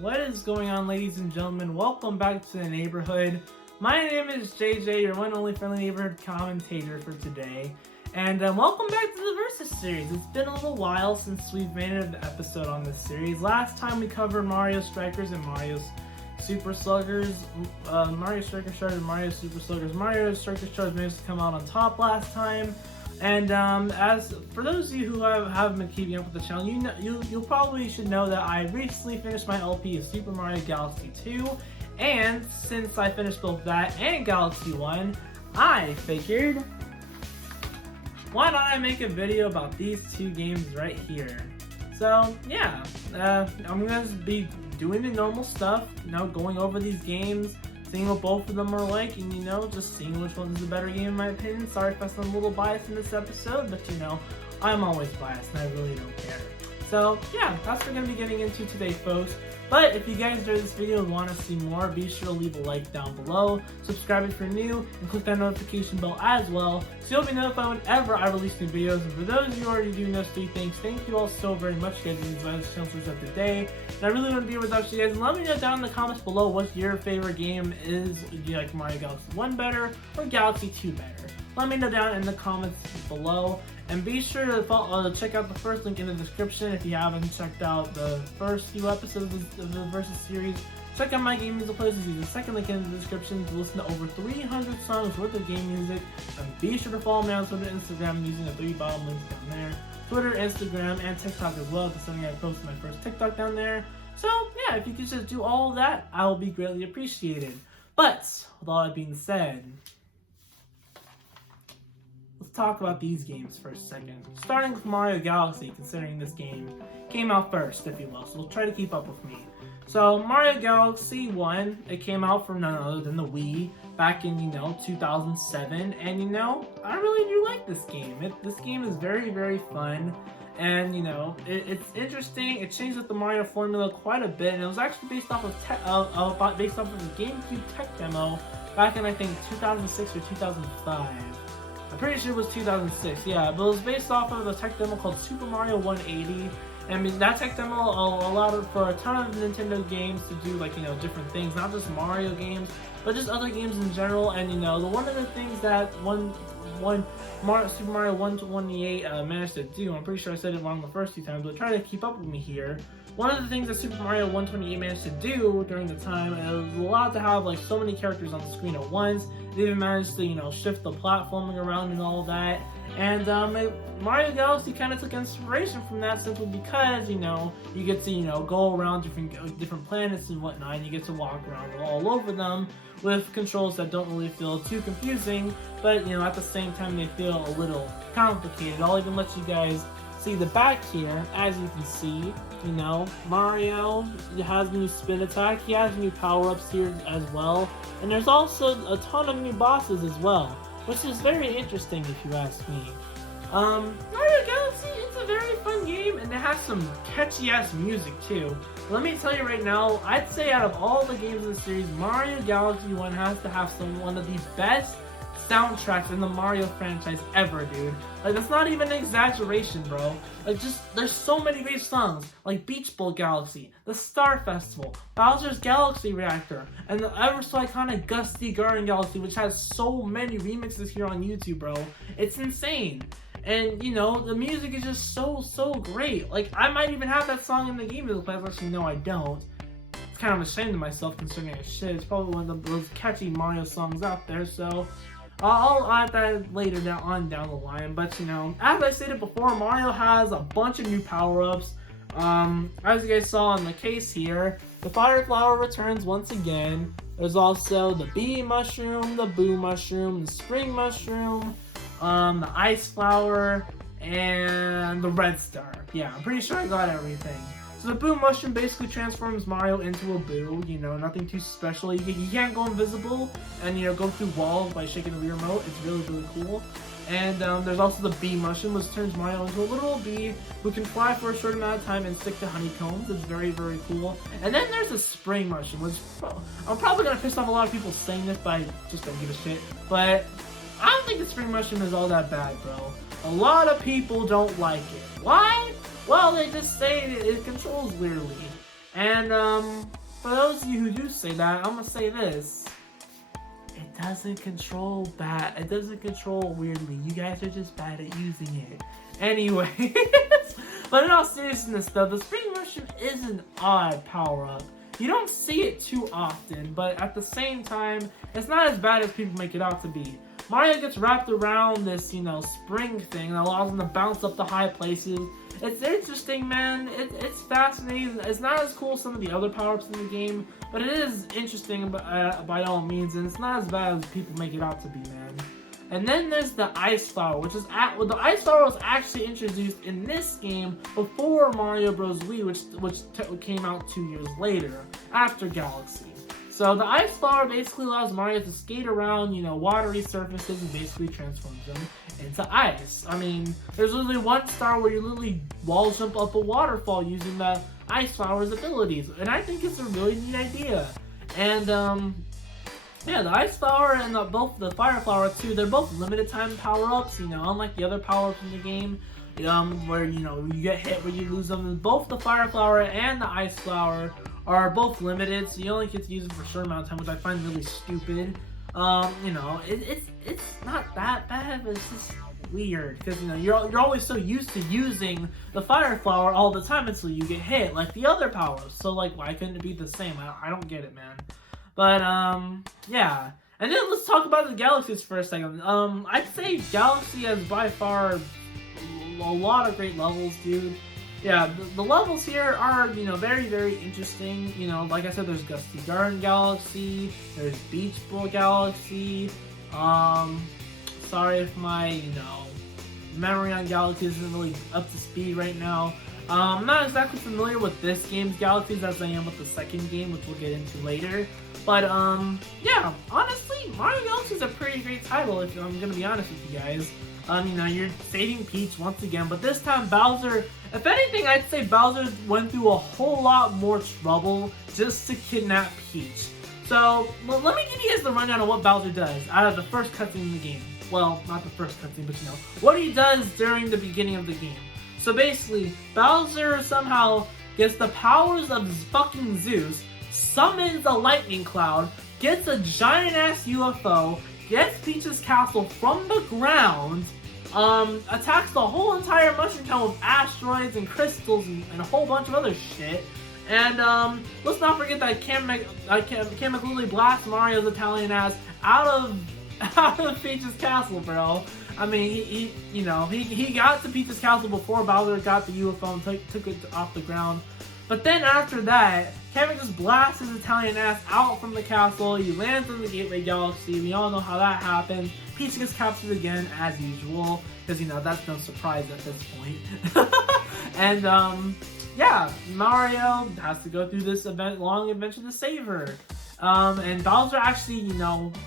What is going on, ladies and gentlemen? Welcome back to the neighborhood. My name is JJ, your one and only friendly neighborhood commentator for today. And welcome back to the Versus series. It's been a little while since we've made an episode on this series. Last time we covered Mario Strikers and Mario Super Sluggers. Mario Striker started Mario Super Sluggers. Mario Striker Stars managed to come out on top last time. And as for those of you who haven't been keeping up with the channel, you probably should know that I recently finished my LP of Super Mario Galaxy 2, and since I finished both that and Galaxy 1, I figured, why don't I make a video about these two games right here? So yeah, I'm gonna be doing the normal stuff, going over these games, seeing what both of them are like, and just seeing which one's the better game in my opinion. Sorry if I sound a little biased in this episode, but I'm always biased and I really don't care. So yeah, that's what we're going to be getting into today, folks. But if you guys enjoyed this video and want to see more, be sure to leave a like down below, subscribe if you're new, and click that notification bell as well, so you'll be notified whenever I release new videos. And for those of you who already doing those three things, thank you all so very much. You guys are the chances of the day. And I really want to be without you guys. And let me know down in the comments below what your favorite game is. Do you like Mario Galaxy 1 better or Galaxy 2 better? Let me know down in the comments below. And be sure to check out the first link in the description if you haven't checked out the first few episodes of the Versus series. Check out my game music playlist. Use the second link in the description to listen to over 300 songs worth of game music. And be sure to follow me on Twitter and Instagram using the three bottom links down there. Twitter, Instagram, and TikTok as well, considering I posted my first TikTok down there. So yeah, if you could just do all of that, I will be greatly appreciated. But with all that being said, let's talk about these games for a second. Starting with Mario Galaxy, considering this game came out first, if you will, so we'll try to keep up with me. So Mario Galaxy 1, it came out from none other than the Wii back in 2007, and I really do like this game. This game is very, very fun, and it's interesting. It changed up the Mario formula quite a bit, and it was actually based off of the GameCube tech demo back in I think 2006 or 2005. I'm pretty sure it was 2006, yeah, but it was based off of a tech demo called Super Mario 180. And that tech demo allowed for a ton of Nintendo games to do different things, not just Mario games, but just other games in general. And one of the things that Super Mario 128 managed to do, I'm pretty sure I said it wrong the first few times, but try to keep up with me here. One of the things that Super Mario 128 managed to do during the time, it was allowed to have so many characters on the screen at once. It even managed to shift the platforming around and all that. And Mario Galaxy kind of took inspiration from that simply because you get to go around different planets and whatnot, and you get to walk around all over them with controls that don't really feel too confusing, but at the same time they feel a little complicated. I'll even let you guys see the back here. As you can see, Mario has new spin attack, he has new power-ups here as well, and there's also a ton of new bosses as well, which is very interesting if you ask me. Mario Galaxy, it's a very fun game, and it has some catchy-ass music too. Let me tell you right now, I'd say out of all the games in the series, Mario Galaxy 1 has to have one of the best soundtracks in the Mario franchise ever, dude. That's not even an exaggeration, bro. There's so many great songs, like Beach Bowl Galaxy, the Star Festival, Bowser's Galaxy Reactor, and the ever so iconic Gusty Garden Galaxy, which has so many remixes here on YouTube, bro. It's insane. And the music is just so great. I might even have that song in the game music playlist. Actually, no, I don't. It's kind of ashamed of myself considering I should. It's probably one of those catchy Mario songs out there, so I'll add that later down the line. But as I stated before, Mario has a bunch of new power-ups. As you guys saw in the case here, the Fire Flower returns once again. There's also the Bee Mushroom, the Boo Mushroom, the Spring Mushroom, the Ice Flower, and the Red Star. Yeah, I'm pretty sure I got everything. So the Boo Mushroom basically transforms Mario into a Boo, nothing too special. You can't go invisible and, go through walls by shaking the Wii remote. It's really, really cool. And there's also the Bee Mushroom, which turns Mario into a literal bee who can fly for a short amount of time and stick to honeycombs. It's very, very cool. And then there's the Spring Mushroom, which I'm probably going to piss off a lot of people saying this, but I just don't give a shit. But I don't think the Spring Mushroom is all that bad, bro. A lot of people don't like it. Why? Well, they just say it controls weirdly. And for those of you who do say that, I'm gonna say this. It doesn't control bad. It doesn't control weirdly. You guys are just bad at using it. Anyway, but in all seriousness though, the spring mushroom is an odd power-up. You don't see it too often, but at the same time, it's not as bad as people make it out to be. Mario gets wrapped around this, spring thing that allows him to bounce up to high places. It's interesting, man. It's fascinating. It's not as cool as some of the other power-ups in the game, but it is interesting by all means, and it's not as bad as people make it out to be, man. And then there's the Ice Flower, which is the Ice Flower was actually introduced in this game before Mario Bros. Wii, which came out 2 years later, after Galaxy. So the Ice Flower basically allows Mario to skate around, watery surfaces and basically transforms them into ice. I mean, there's literally one star where you literally wall jump up a waterfall using the Ice Flower's abilities, and I think it's a really neat idea. And yeah, the Ice Flower and both the Fire Flower too, they're both limited time power-ups, unlike the other power-ups in the game, where, you get hit where you lose them. And both the Fire Flower and the Ice Flower are both limited, so you only get to use them for a certain amount of time, which I find really stupid. It's not that bad, but it's just weird, because, you're always so used to using the Fire Flower all the time until you get hit, like the other powers. So, like, why couldn't it be the same? I don't get it, man. But, yeah. And then let's talk about the galaxies for a second. I'd say Galaxy has by far a lot of great levels, dude. Yeah, the levels here are, very, very interesting. Like I said, there's Gusty Garden Galaxy, there's Beach Bowl Galaxy. Sorry if my, memory on Galaxy isn't really up to speed right now. I'm not exactly familiar with this game's galaxies as I am with the second game, which we'll get into later. But, yeah, honestly, Mario Galaxy is a pretty great title, if I'm gonna be honest with you guys. You're saving Peach once again, but this time Bowser, if anything, I'd say Bowser went through a whole lot more trouble just to kidnap Peach. So, let me give you guys the rundown of what Bowser does out of the first cutscene in the game. Well, not the first cutscene, but what he does during the beginning of the game. So basically, Bowser somehow gets the powers of fucking Zeus, summons a lightning cloud, gets a giant-ass UFO, gets Peach's castle from the ground, attacks the whole entire Mushroom Town with asteroids and crystals and a whole bunch of other shit. And let's not forget that Kamek literally blasts Mario's Italian ass out of Peach's castle, bro. I mean, he got to Peach's castle before Bowser got the UFO and took it off the ground. But then after that, Kamek just blasts his Italian ass out from the castle. He lands in the Gateway Galaxy. We all know how that happened. Peach gets captured again, as usual, because, that's no surprise at this point. And, yeah, Mario has to go through this long adventure to save her. And Bowser actually,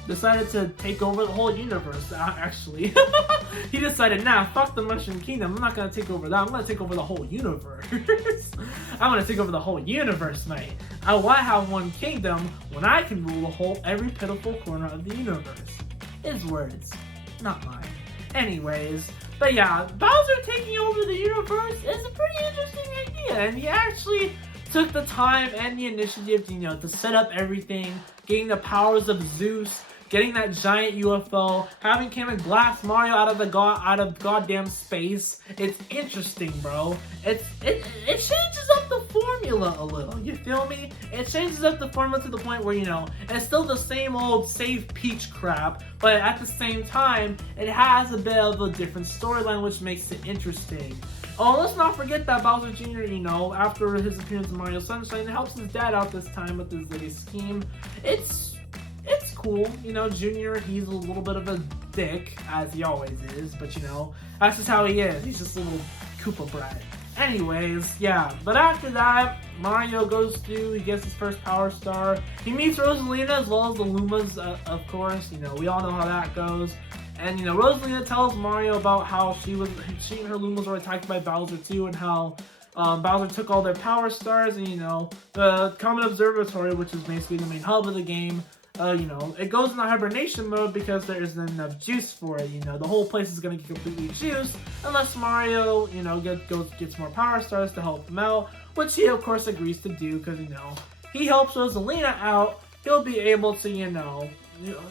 decided to take over the whole universe, actually. He decided, nah, fuck the Mushroom Kingdom. I'm not gonna take over that. I'm gonna take over the whole universe. I'm gonna take over the whole universe, mate. Why have one kingdom when I can rule every pitiful corner of the universe? His words, not mine. Anyways, but yeah, Bowser taking over the universe is a pretty interesting idea, and he actually took the time and the initiative, to set up everything, getting the powers of Zeus, getting that giant UFO, having Kamek blast Mario out of goddamn space. It's interesting, bro. It changes up the formula a little. You feel me? It changes up the formula to the point where it's still the same old save Peach crap, but at the same time, it has a bit of a different storyline, which makes it interesting. Oh, let's not forget that Bowser Jr., after his appearance in Mario Sunshine, helps his dad out this time with his little scheme. It's cool, Junior, he's a little bit of a dick, as he always is, but that's just how he is. He's just a little Koopa brat. Anyways, yeah, but after that, Mario goes through, he gets his first Power Star. He meets Rosalina as well as the Lumas, of course, we all know how that goes. And, Rosalina tells Mario about how she and her Lumas were attacked by Bowser too, and how Bowser took all their Power Stars, and, the Comet Observatory, which is basically the main hub of the game, it goes into hibernation mode because there isn't enough juice for it. The whole place is gonna get completely juiced unless Mario, gets more power stars to help him out, which he of course agrees to do because he helps Rosalina out. He'll be able to,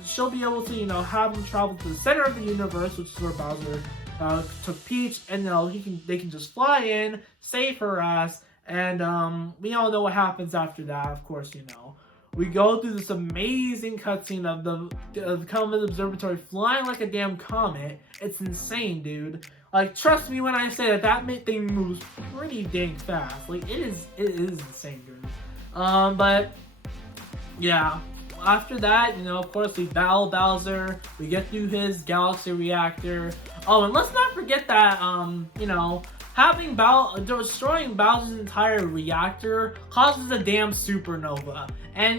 she'll be able to, have him travel to the center of the universe, which is where Bowser took Peach, and they can just fly in, save her ass, and we all know what happens after that. Of course, we go through this amazing cutscene of the Comet Observatory flying like a damn comet. It's insane, dude. Like, trust me when I say that thing moves pretty dang fast. Like, it is insane, dude. But yeah. After that, of course, we battle Bowser. We get through his Galaxy Reactor. Oh, and let's not forget that, destroying Bowser's entire reactor causes a damn supernova. And,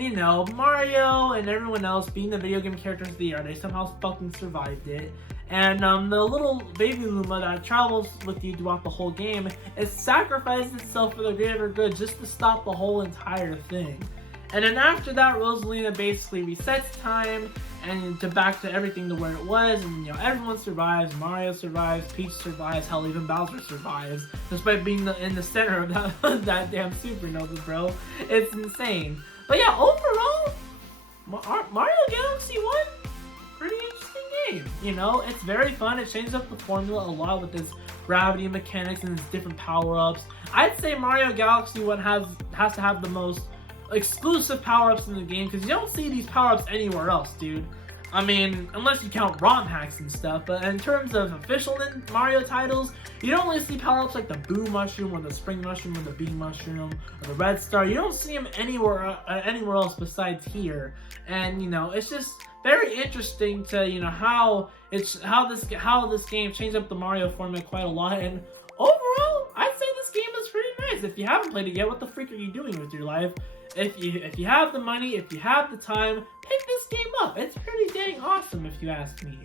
Mario and everyone else, being the video game characters they are, they somehow fucking survived it. And the little baby Luma that travels with you throughout the whole game, it sacrificed itself for the greater good just to stop the whole entire thing. And then after that, Rosalina basically resets time and back to everything to where it was, and everyone survives. Mario survives, Peach survives, hell, even Bowser survives, despite being in the center of that damn supernova, bro. It's insane. But yeah, overall, Mario Galaxy 1, pretty interesting game. It's very fun. It changes up the formula a lot with its gravity mechanics and its different power-ups. I'd say Mario Galaxy 1 has to have the most exclusive power-ups in the game, because you don't see these power-ups anywhere else, dude. I mean, unless you count ROM hacks and stuff, but in terms of official Mario titles, you don't really see power-ups like the Boo Mushroom, or the Spring Mushroom, or the Bee Mushroom, or the Red Star. You don't see them anywhere else besides here. And, it's just very interesting to, how this game changed up the Mario format quite a lot. And overall, I'd say this game is pretty nice. If you haven't played it yet, what the freak are you doing with your life? If you have the money, if you have the time, pick this game up. It's pretty dang awesome if you ask me.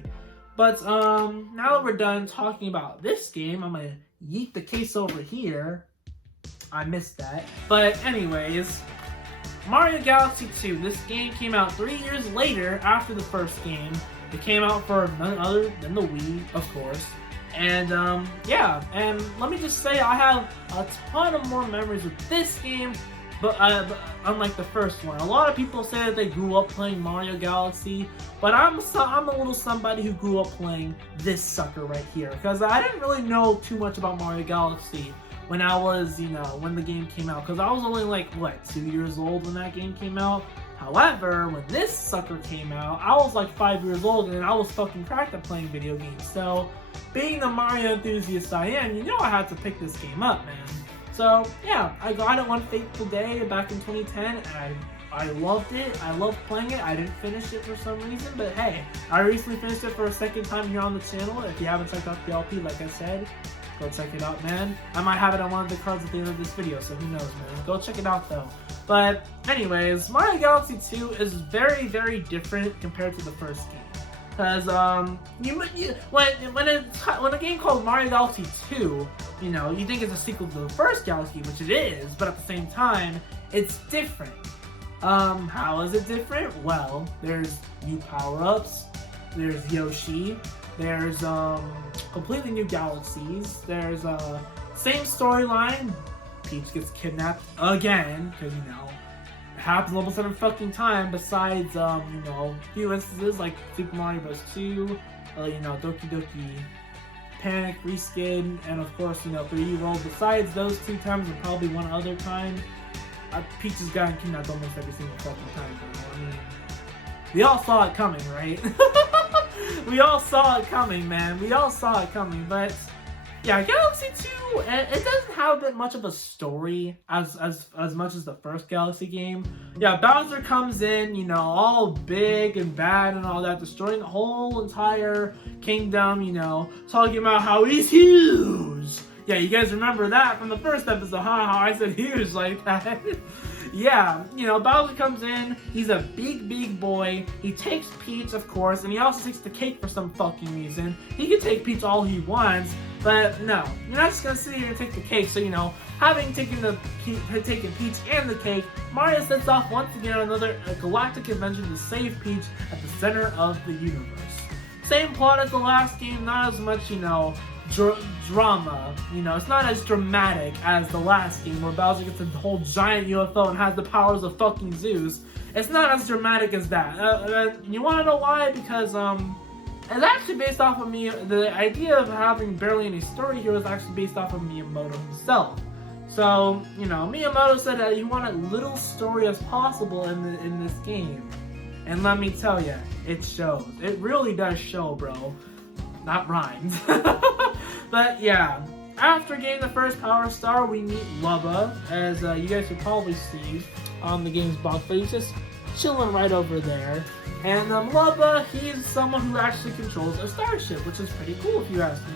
But now that we're done talking about this game, I'm gonna yeet the case over here. I missed that. But anyways, Mario Galaxy 2. This game came out 3 years later after the first game. It came out for none other than the Wii, of course. And yeah, and let me just say I have a ton of more memories with this game. But unlike the first one, a lot of people say that they grew up playing Mario Galaxy, but I'm a little somebody who grew up playing this sucker right here, because I didn't really know too much about Mario Galaxy when I was, when the game came out, because I was only like, what, 2 years old when that game came out? However, when this sucker came out, I was like 5 years old, and I was fucking cracked at playing video games. So, being the Mario enthusiast I am, I had to pick this game up, man. So, yeah, I got it one fateful day back in 2010, and I loved it. I loved playing it. I didn't finish it for some reason, but hey, I recently finished it for a second time here on the channel. If you haven't checked out the LP, like I said, go check it out, man. I might have it on one of the cards at the end of this video, so who knows, man. Go check it out, though. But anyways, Mario Galaxy 2 is very, very different compared to the first game. Because when a game called Mario Galaxy 2, you think it's a sequel to the first Galaxy, which it is, but at the same time, it's different. How is it different? Well, there's new power-ups, there's Yoshi, there's completely new galaxies, there's same storyline. Peach gets kidnapped again, because it happens almost every fucking time, besides a few instances like Super Mario Bros. 2, Doki Doki Panic, Reskin, and of course 3D World. Besides those 2 times, and probably one other time, Peach has gotten kidnapped almost every single fucking time. I mean, we all saw it coming, right? We all saw it coming, man. We all saw it coming, but yeah, Galaxy 2, it doesn't have that much of a story as much as the first Galaxy game. Yeah, Bowser comes in, all big and bad and all that, destroying the whole entire kingdom, talking about how he's huge. Yeah, you guys remember that from the first episode, huh? How I said huge like that. Yeah, Bowser comes in, he's a big boy, he takes Peach, of course, and he also takes the cake for some fucking reason. He can take Peach all he wants, But no, you're not just gonna sit here and take the cake. So, having taken Peach and the cake, Mario sets off once again on another galactic adventure to save Peach at the center of the universe. Same plot as the last game, not as much, drama. It's not as dramatic as the last game where Bowser gets a whole giant UFO and has the powers of fucking Zeus. It's not as dramatic as that. You want to know why? Because it's actually based off of the idea of having barely any story here was actually based off of Miyamoto himself. So, Miyamoto said that he wanted little story as possible in this game. And let me tell you, it shows. It really does show, bro. Not rhymes. But yeah, after getting the first Power Star, we meet Lubba, as you guys can probably see on the game's box, but he's just chilling right over there. And Lubba, he's someone who actually controls a starship, which is pretty cool if you ask me.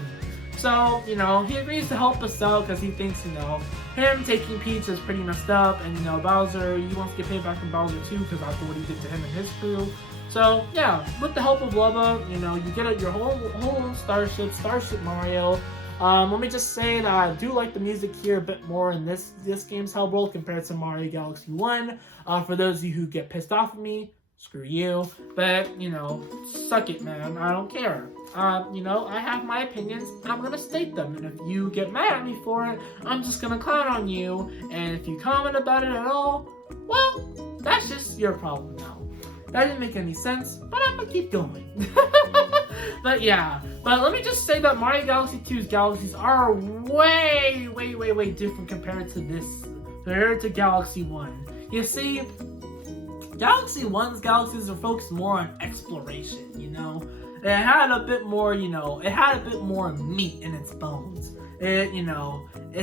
So, he agrees to help us out because he thinks, him taking Peach is pretty messed up, and, Bowser, he wants to get paid back from Bowser too because after what he did to him and his crew. So, yeah, with the help of Lubba, you get your whole Starship Mario. Let me just say that I do like the music here a bit more in this game's Hell World compared to Mario Galaxy 1. For those of you who get pissed off at me, screw you. But, suck it, man. I don't care. I have my opinions. I'm gonna state them. And if you get mad at me for it, I'm just gonna clown on you. And if you comment about it at all, well, that's just your problem now. That didn't make any sense, but I'm gonna keep going. But yeah, let me just say that Mario Galaxy 2's galaxies are way different compared to Galaxy 1. You see, Galaxy 1's galaxies are focused more on exploration, It had a bit more, it had a bit more meat in its bones. It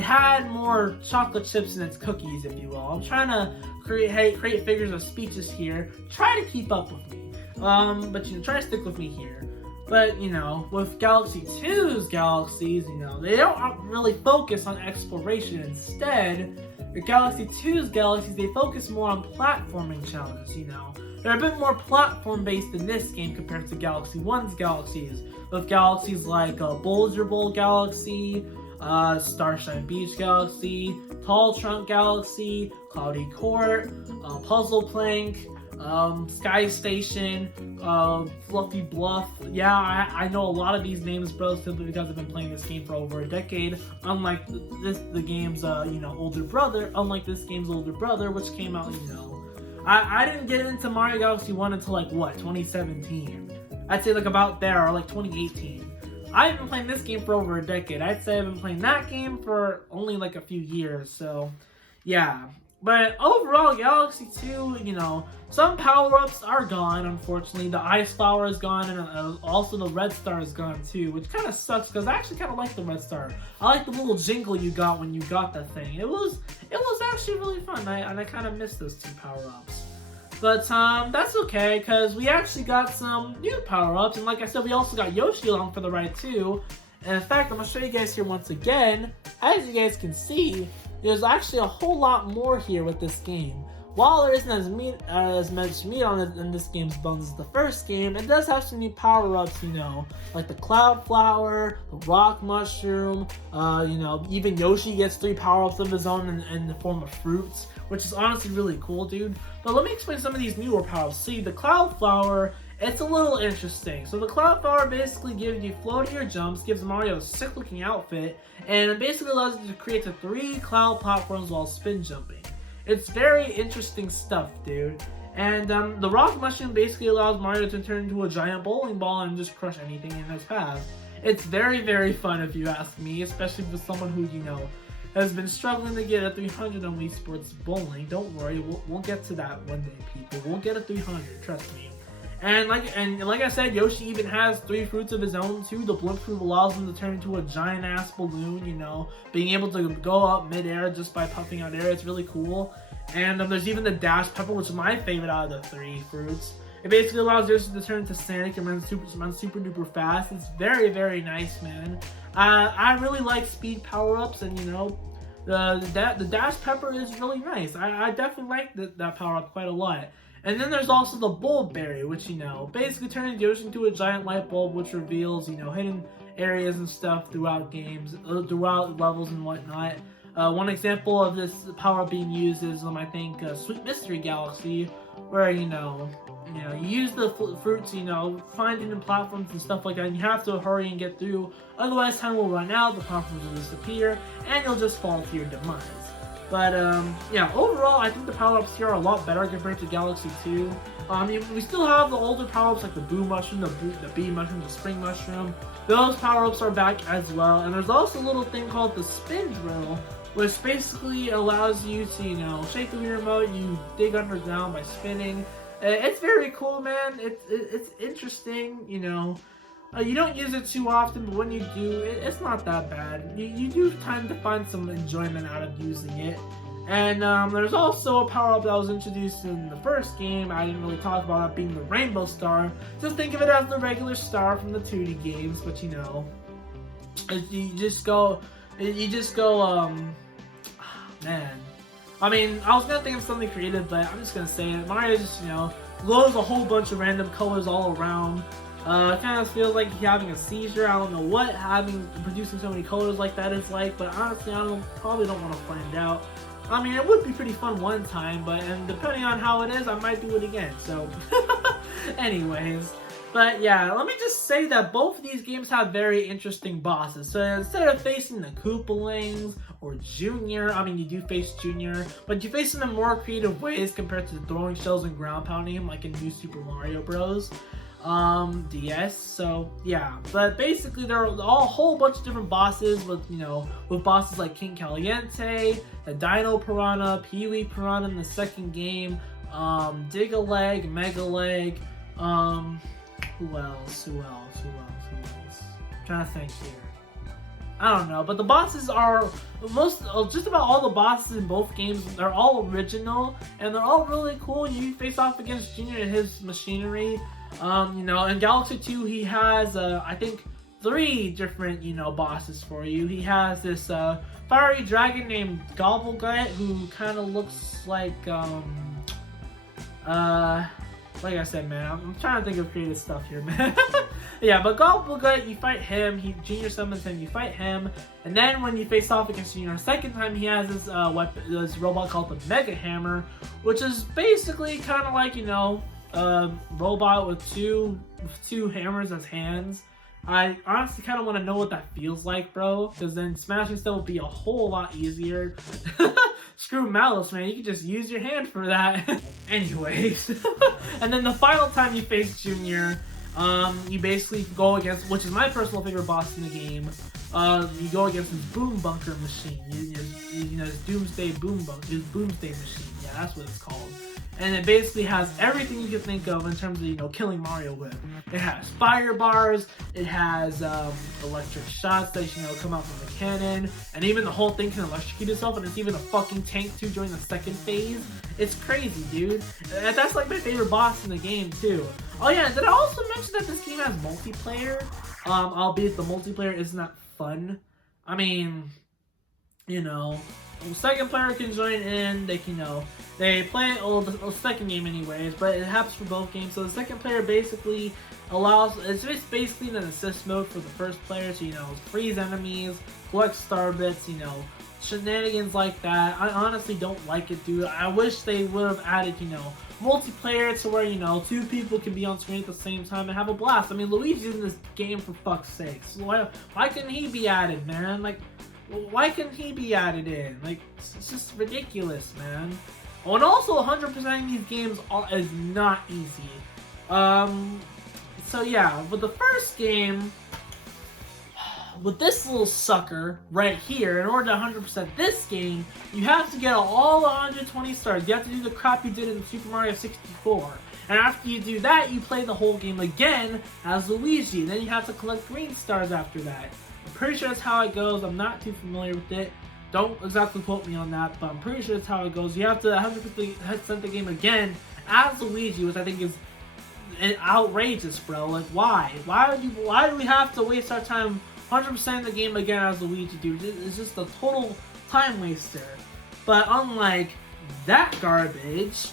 had more chocolate chips in its cookies, if you will. I'm trying to create figures of speeches here. Try to keep up with me. But try to stick with me here. But, with Galaxy 2's galaxies, they don't really focus on exploration. Instead, your Galaxy 2's galaxies, they focus more on platforming challenges, They're a bit more platform-based in this game compared to Galaxy 1's galaxies. With galaxies like Boulder Bowl Galaxy, Starshine Beach Galaxy, Tall Trunk Galaxy, Cloudy Court, Puzzle Plank, Sky Station, Fluffy Bluff. Yeah, I know a lot of these names, bro, simply because I've been playing this game for over a decade. Unlike the game's, older brother. Unlike this game's older brother, which came out, I didn't get into Mario Galaxy 1 until 2017. I'd say about there, or 2018. I've been playing this game for over a decade. I'd say I've been playing that game for only a few years, so yeah. But overall, Galaxy 2, some power-ups are gone, unfortunately. The Ice Flower is gone, and also the Red Star is gone too, which kind of sucks, because I actually kind of like the Red Star. I like the little jingle you got when you got that thing. It was actually really fun, and I kind of miss those two power-ups. But, that's okay, because we actually got some new power-ups, and like I said, we also got Yoshi along for the ride too. And in fact, I'm going to show you guys here once again. As you guys can see, there's actually a whole lot more here with this game. While there isn't as much meat on it in this game's bones as the first game, it does have some new power-ups, like the Cloud Flower, the Rock Mushroom, even Yoshi gets 3 power-ups of his own in the form of fruits, which is honestly really cool, dude. But let me explain some of these newer power-ups. See, the Cloud Flower, it's a little interesting. So the Cloud Flower basically gives you floatier jumps, gives Mario a sick-looking outfit, and it basically allows you to create the 3 cloud platforms while spin jumping. It's very interesting stuff, dude. And the Rock Mushroom basically allows Mario to turn into a giant bowling ball and just crush anything in his path. It's very fun if you ask me, especially for someone who, has been struggling to get a 300 on Wii Sports Bowling. Don't worry, we'll get to that one day, people. We'll get a 300, trust me. And like I said, Yoshi even has 3 fruits of his own too. The Bloom Fruit allows him to turn into a giant ass balloon, being able to go up mid-air just by puffing out air. It's really cool. And there's even the Dash Pepper, which is my favorite out of the 3 fruits. It basically allows Yoshi to turn into Sonic and run super duper fast. It's very nice, man. I really like speed power-ups, and the Dash Pepper is really nice. I definitely like that power-up quite a lot. And then there's also the Bulb Berry, which, basically turns Yoshi into a giant light bulb, which reveals, hidden areas and stuff throughout games, throughout levels and whatnot. One example of this power-up being used is, I think, Sweet Mystery Galaxy, where, you use the fruits, finding the platforms and stuff like that, and you have to hurry and get through, otherwise time will run out, the platforms will disappear, and you'll just fall to your demise. But, yeah, overall, I think the power-ups here are a lot better compared to Galaxy 2. We still have the older power-ups like the Boo Mushroom, the Bee Mushroom, the Spring Mushroom. Those power-ups are back as well, and there's also a little thing called the Spin Drill, which basically allows you to, shake the Wii Remote, you dig underground by spinning. It's very cool, man. It's interesting, you don't use it too often, but when you do, it's not that bad. You do tend to find some enjoyment out of using it. And there's also a power-up that was introduced in the first game. I didn't really talk about it being the Rainbow Star. Just think of it as the regular star from the 2D games, but you just go, man. I mean, I was gonna think of something creative, but I'm just gonna say it. Mario just, glows a whole bunch of random colors all around. It kind of feels like he's having a seizure. I don't know what producing so many colors like that is like, but honestly, probably don't want to find out. I mean, it would be pretty fun one time, and depending on how it is, I might do it again, so... Anyways, but yeah, let me just say that both of these games have very interesting bosses. So instead of facing the Koopalings or Junior, I mean, you do face Junior, but you face him in more creative ways compared to throwing shells and ground pounding him like in New Super Mario Bros. DS, so yeah, but basically there are a whole bunch of different bosses with bosses like King Caliente, the Dino Piranha, Pee-wee Piranha in the second game, Dig-a-Leg, Mega-Leg, who else? I'm trying to think here. I don't know, but the bosses are just about all the bosses in both games. They're all original and they're all really cool. You face off against Junior and his machinery. In Galaxy 2, he has, I think, 3 different, bosses for you. He has this, fiery dragon named Gobblegut, who kind of looks like I said, man, I'm trying to think of creative stuff here, man. Yeah, but Gobblegut, you fight him, Junior summons him, you fight him, and then when you face off against Junior a second time, he has this, this robot called the Mega Hammer, which is basically kind of like, robot with two hammers as hands. I honestly kind of want to know what that feels like, bro, because then smashing stuff will be a whole lot easier. Screw Malice, man, you can just use your hand for that. Anyways, and then the final time you face Junior, you basically go against, which is my personal favorite boss in the game, you go against his Boom Bunker machine, his Doomsday his Boomsday machine, yeah, that's what it's called. And it basically has everything you can think of in terms of, killing Mario with. It has fire bars, it has electric shots that, come out from the cannon, and even the whole thing can electrocute itself, and it's even a fucking tank too during the second phase. It's crazy, dude. And that's like my favorite boss in the game too. Oh yeah, did I also mention that this game has multiplayer? Albeit the multiplayer isn't that fun. I mean, second player can join in, they can, they play the second game anyways, but it happens for both games. So the second player basically it's just basically an assist mode for the first player to, freeze enemies, collect star bits, shenanigans like that. I honestly don't like it, dude. I wish they would have added, multiplayer to where, 2 people can be on screen at the same time and have a blast. I mean, Luigi's in this game for fuck's sake. So why couldn't he be added, man? Like, why couldn't he be added in? Like, it's just ridiculous, man. Oh, and also 100% of these games is not easy. So yeah, with the first game, with this little sucker right here, in order to 100% this game, you have to get all 120 stars. You have to do the crap you did in Super Mario 64. And after you do that, you play the whole game again as Luigi. Then you have to collect green stars after that. I'm pretty sure that's how it goes. I'm not too familiar with it. Don't exactly quote me on that, but I'm pretty sure that's how it goes. You have to 100% the game again as Luigi, which I think is outrageous, bro. Like, why? Why do we have to waste our time 100% the game again as Luigi, dude? It's just a total time waster. But unlike that garbage,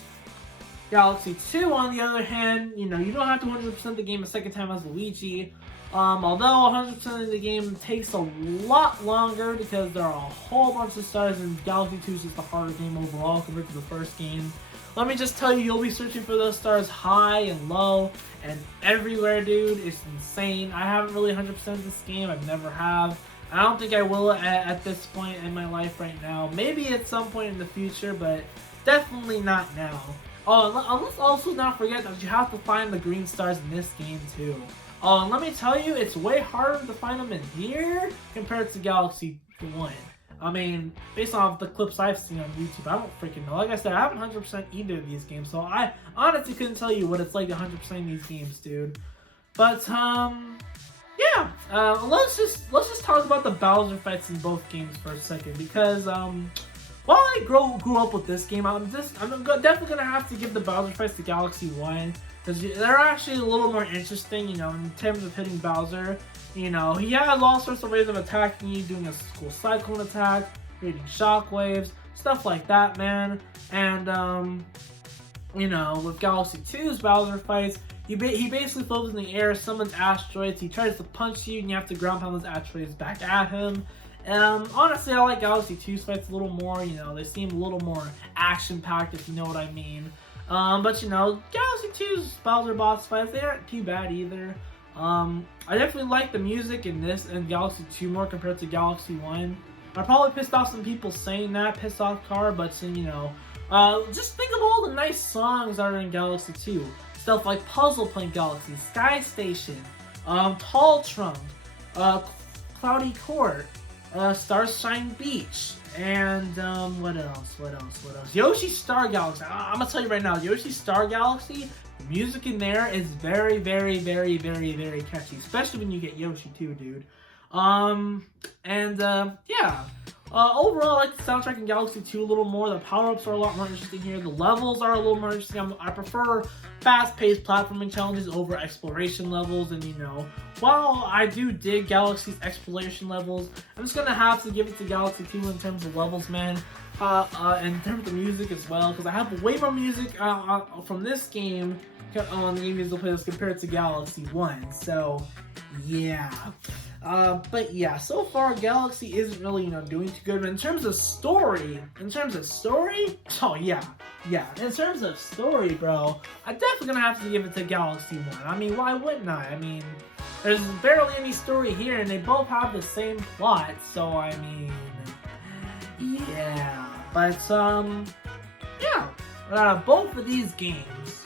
Galaxy 2, on the other hand, you don't have to 100% the game a second time as Luigi. Although 100% of the game takes a lot longer because there are a whole bunch of stars, and Galaxy 2 is just a harder game overall compared to the first game. Let me just tell you, you'll be searching for those stars high and low and everywhere, dude. It's insane. I haven't really 100% this game. I never have. I don't think I will at this point in my life right now. Maybe at some point in the future, but definitely not now. Oh, let's also not forget that you have to find the green stars in this game too. Oh, and let me tell you, it's way harder to find them in here compared to Galaxy 1. I mean, based on the clips I've seen on YouTube, I don't freaking know. Like I said, I haven't 100% either of these games, so I honestly couldn't tell you what it's like to 100% these games, dude. But yeah. Let's just talk about the Bowser fights in both games for a second, because while I grew up with this game, I'm definitely gonna have to give the Bowser fights to Galaxy 1. Because they're actually a little more interesting, you know, in terms of hitting Bowser. You know, he had all sorts of ways of attacking you, doing a cool cyclone attack, creating shockwaves, stuff like that, man. And, you know, with Galaxy 2's Bowser fights, he basically floats in the air, summons asteroids, he tries to punch you, and you have to ground pound those asteroids back at him. Honestly, I like Galaxy 2's fights a little more, you know, they seem a little more action-packed, if you know what I mean. But you know, Galaxy 2's Bowser boss fights, they aren't too bad either. I definitely like the music in this and Galaxy 2 more compared to Galaxy 1. I probably pissed off some people saying that, pissed off Car, but you know, just think of all the nice songs that are in Galaxy 2. Stuff like Puzzle Plane Galaxy, Sky Station, Tall Trunk, Cloudy Court, Starshine Beach, and what else? Yoshi's Star Galaxy. I'm gonna tell you right now, Yoshi's Star Galaxy, the music in there is very, very, very, very, very catchy, especially when you get Yoshi too, dude. Yeah. Overall, I like the soundtrack in Galaxy 2 a little more. The power-ups are a lot more interesting here. The levels are a little more interesting. I prefer fast-paced platforming challenges over exploration levels. And, you know, while I do dig Galaxy's exploration levels, I'm just going to have to give it to Galaxy 2 in terms of levels, man. In terms of music as well, because I have way more music from this game on the game musical playlist compared to Galaxy 1. So, yeah. But yeah, so far Galaxy isn't really, you know, doing too good. But in terms of story, oh yeah. In terms of story, bro, I'm definitely gonna have to give it to Galaxy 1. I mean, why wouldn't I? I mean, there's barely any story here, and they both have the same plot. So I mean, yeah. But yeah. Out of both of these games,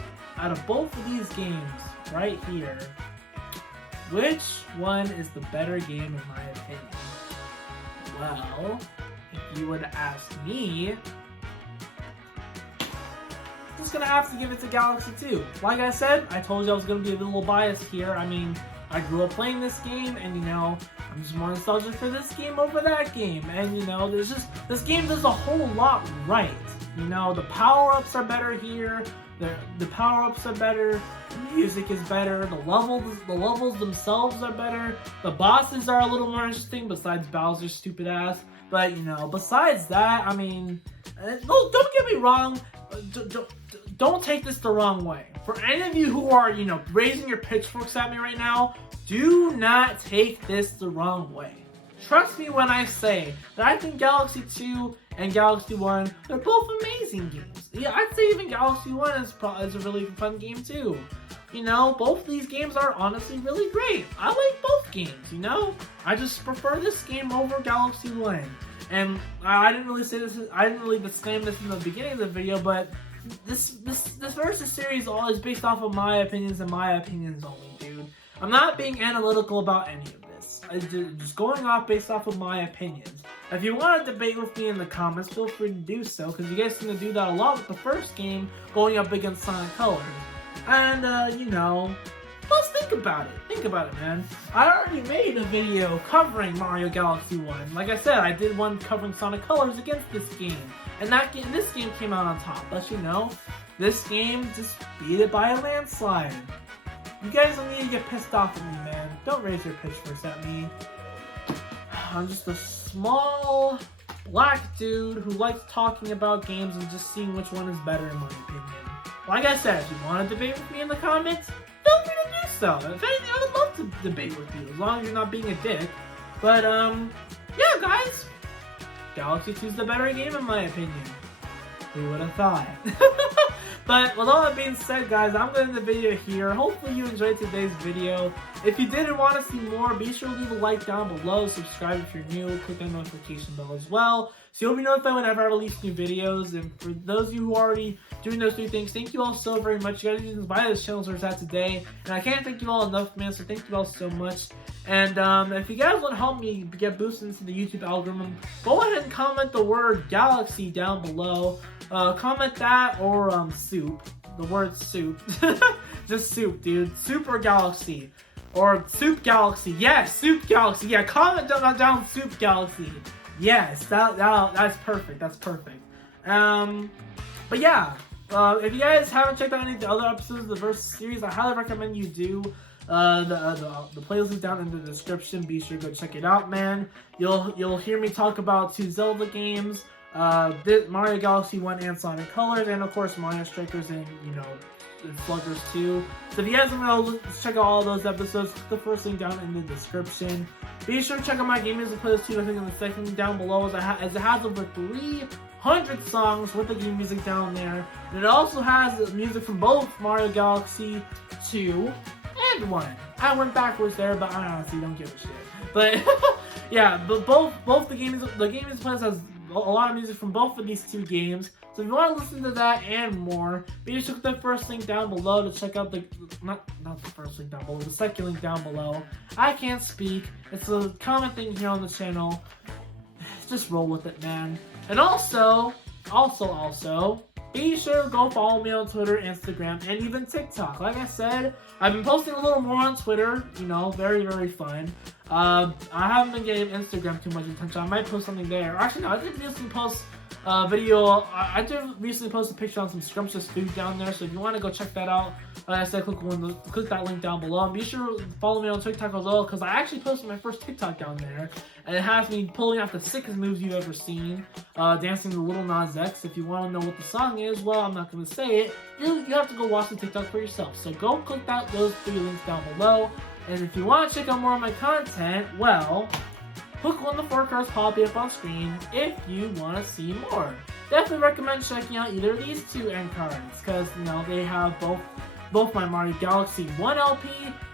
right here, which one is the better game in my opinion? Well, if you were to ask me, I'm just gonna have to give it to Galaxy 2. Like I said, I told you I was gonna be a little biased here. I mean, I grew up playing this game, and you know, I'm just more nostalgic for this game over that game. And you know, this game does a whole lot right. You know, the power-ups are better here. The power-ups are better. The music is better. The levels themselves are better. The bosses are a little more interesting, besides Bowser's stupid ass. But you know, besides that, I mean, don't get me wrong. Don't take this the wrong way. For any of you who are, you know, raising your pitchforks at me right now, do not take this the wrong way. Trust me when I say that I think Galaxy 2 and Galaxy 1, they're both amazing games. Yeah, I'd say even Galaxy 1 is a really fun game too. You know, both of these games are honestly really great. I like both games, you know? I just prefer this game over Galaxy 1. And I didn't really say this, I didn't really disclaim this in the beginning of the video, but this Versus series all is based off of my opinions and my opinions only, dude. I'm not being analytical about any of this. I'm just going off based off of my opinions. If you want to debate with me in the comments, feel free to do so, because you guys seem to do that a lot with the first game going up against Sonic Colors. And, you know, let's think about it. Think about it, man. I already made a video covering Mario Galaxy 1. Like I said, I did one covering Sonic Colors against this game. And this game came out on top. But, you know, this game just beat it by a landslide. You guys don't need to get pissed off at me, man. Don't raise your pitchforks at me. I'm just a small black dude who likes talking about games and just seeing which one is better in my opinion. Like I said, if you want to debate with me in the comments, feel free to do so. If anything, I would love love to debate with you as long as you're not being a dick. But yeah, guys, Galaxy 2 is the better game in my opinion. Who would have thought? But with all that being said, guys, I'm going to end the video here. Hopefully you enjoyed today's video. If you did and want to see more, be sure to leave a like down below. Subscribe if you're new. Click the notification bell as well, so you'll be notified whenever I release new videos. And for those of you who are already doing those 3 things, thank you all so very much. You guys didn't buy this channel where it's at today, and I can't thank you all enough, man. So thank you all so much. And if you guys want to help me get boosted into the YouTube algorithm, go ahead and comment the word Galaxy down below. Comment that or soup. The word soup. Just soup, dude. Soup or Galaxy. Or Soup Galaxy. Yes, Soup Galaxy. Yeah, comment down Soup Galaxy. Yes, that's perfect. That's perfect. But yeah, if you guys haven't checked out any of the other episodes of the Versus series, I highly recommend you do. The playlist is down in the description. Be sure to go check it out, man. You'll hear me talk about 2 Zelda games, Mario Galaxy 1 and Sonic Colors, and of course Mario Strikers and Sluggers 2. So if you guys want to check out all those episodes, click the first link down in the description. Be sure to check out my game music playlist too. I think in the second link down below, as it has over 300 songs with the game music down there. And it also has music from both Mario Galaxy 2 and 1. I went backwards there, but I honestly don't give a shit. But yeah, but both the game music playlist has a lot of music from both of these 2 games. So if you want to listen to that and more, be sure to click the first link down below to check out the not the first link down below, the second link down below. I can't speak. It's a common thing here on the channel. Just roll with it, man. And also, be sure to go follow me on Twitter, Instagram, and even TikTok. Like I said, I've been posting a little more on Twitter. Very, very fun. I haven't been getting Instagram too much attention. I might post something there. Actually, no, I did recently post a video. I did recently post a picture on some scrumptious food down there. So if you want to go check that out, like I said, click that link down below. And be sure to follow me on TikTok as well, because I actually posted my first TikTok down there. And it has me pulling out the sickest moves you've ever seen. Dancing to Little Nas X. If you want to know what the song is, well, I'm not going to say it. You have to go watch the TikTok for yourself. So go click those 3 links down below. And if you want to check out more of my content, well, click on the 4 cards popping up on screen if you want to see more. Definitely recommend checking out either of these 2 end cards, because they have both my Mario Galaxy 1 LP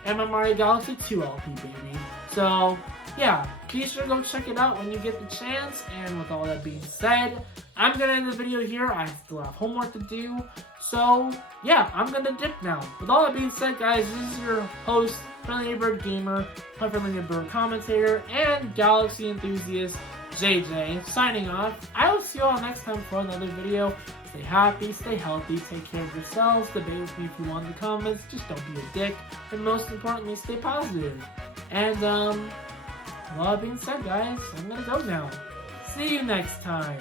and my Mario Galaxy 2 LP, baby. So yeah, be sure to go check it out when you get the chance. And with all that being said, I'm gonna end the video here. I still have homework to do, so yeah, I'm gonna dip now. With all that being said, guys, this is your host, Friendly Neighborhood Gamer, my Friendly Neighborhood Commentator, and Galaxy Enthusiast, JJ, signing off. I will see you all next time for another video. Stay happy, stay healthy, take care of yourselves, debate with me if you want in the comments, just don't be a dick, and most importantly, stay positive. And with all that being said, guys, I'm gonna go now. See you next time.